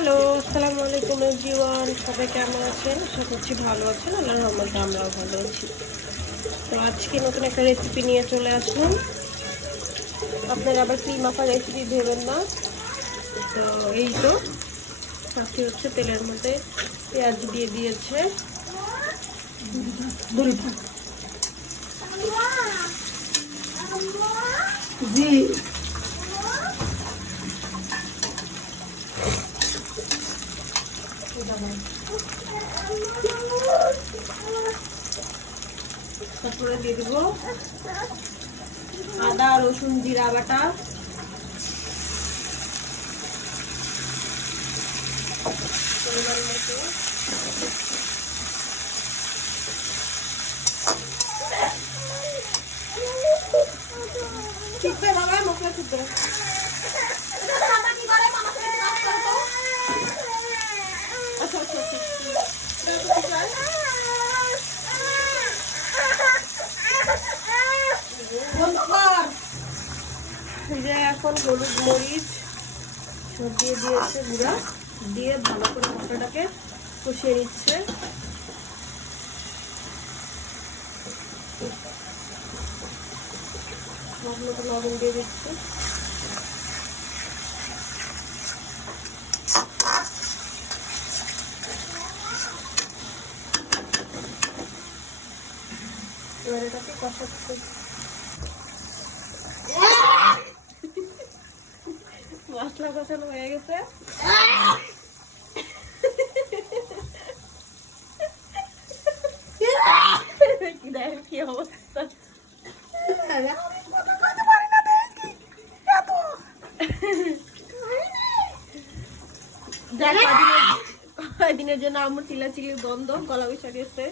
Hello, আসসালামু আলাইকুম everyone. সবাই কেমন আছেন? আশা করছি ভালো আছেন। আল্লাহর রহমতে আমরাও ভালো আছি। তো আজকে নতুন একটা রেসিপি নিয়ে চলে আসলাম। আপনারা আবার কি মাখা রেসিপি ভেবেন না। তো এই তো সাথে হচ্ছে তেলের মধ্যে পেঁয়াজ দিয়ে দিয়েছে। জি, তারপরে দিয়ে দিব আদা রসুন জিরা বাটা, পরিমাণ মতো। ঠিকবে বাবা, মশলা ঠিকবে। আচ্ছা আচ্ছা আচ্ছা, এই যে এখন হলুদ মরিচ সব দিয়ে দিয়েছে গুঁড়া, দিয়ে ভালো করে মশলাটাকে কষিয়ে নিচ্ছে। মতো লবণ দিয়ে দিচ্ছে। এবার এটাকে কষাচ্ছে। মশলা কষানো হয়ে গেছে। কি অবস্থা! কয়েকদিনের জন্য আমার চিলাচিলির গন্ধ গলা বসে গেছে।